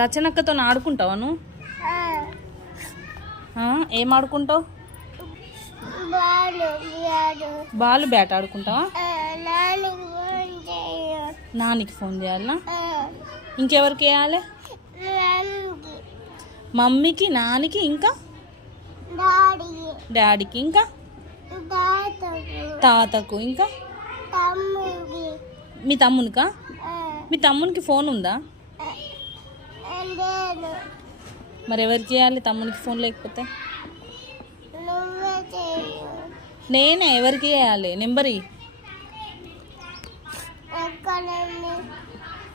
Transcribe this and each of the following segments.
రచనక్కతో ఆడుకుంటావా నువ్వు? ఏం ఆడుకుంటావు? Ball bat ఆడుకుంటావా? నానికి ఫోన్ చేయాలనా? ఇంకెవరికి వేయాలి? మమ్మీకి, నానికి, ఇంకా డాడీకి, ఇంకా తాతకు, ఇంకా మీ తమ్మునికా? మీ తమ్మునికి ఫోన్ ఉందా? మరి ఎవరికి చేయాలి తమ్మునికి ఫోన్ లేకపోతే? నేనే. ఎవరికి చేయాలి? నెంబర్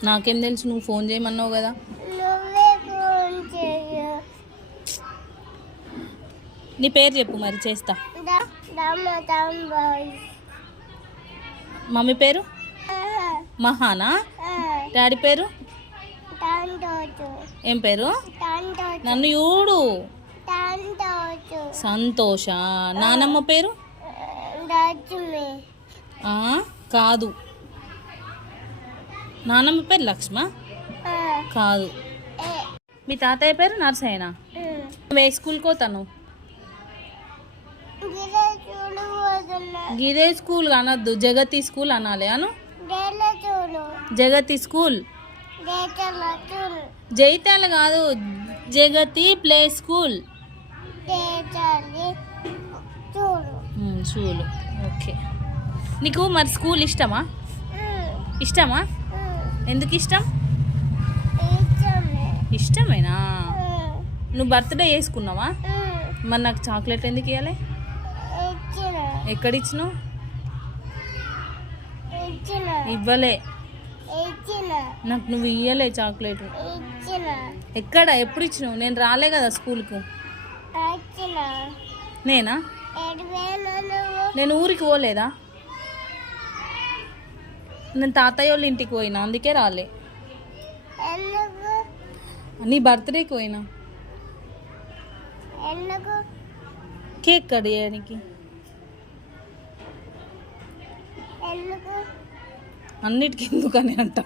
నాకేం తెలుసు, నువ్వు ఫోన్ చేయమన్నావు కదా. నీ పేరు చెప్పు మరి చేస్తా. మమ్మీ పేరు మహానా? డాడీ పేరు ఏం పేరు? నన్ను చూడు. సంతోష. నానమ్మ పేరు కాదు. నానమ్మ పేరు లక్ష్మ కాదు. మీ తాతయ్య పేరు నర్సయ్యనా? నువ్వు ఏ స్కూల్కి పోతాను? గిదే స్కూల్ అనొద్దు, జగతి స్కూల్ అనాలి. అను జగతి స్కూల్. జైతాల కాదు, జగతి ప్లే స్కూల్. స్కూల్. ఓకే. నీకు మరి స్కూల్ ఇష్టమా? ఇష్టమా? ఎందుకు ఇష్టం? ఇష్టమేనా? నువ్వు బర్త్డే చేసుకున్నావా? మరి నాకు చాక్లెట్ ఎందుకు ఇవ్వాలి? ఎక్కడిచ్చినావు? ఇవ్వలే. నాకు నువ్వు ఇయ్యలే చాక్లెట్. ఎక్కడ? ఎప్పుడు ఇచ్చినావు? నేను రాలే కదా స్కూల్కు. నేనా? నేను ఊరికి పోలేదా? నేను తాతయ్య వాళ్ళ ఇంటికి పోయినా, అందుకే రాలే. నీ బర్త్డేకి పోయినా. కేక్ కట్ చేయడానికి. అన్నిటికీ ఎందుకని అంట.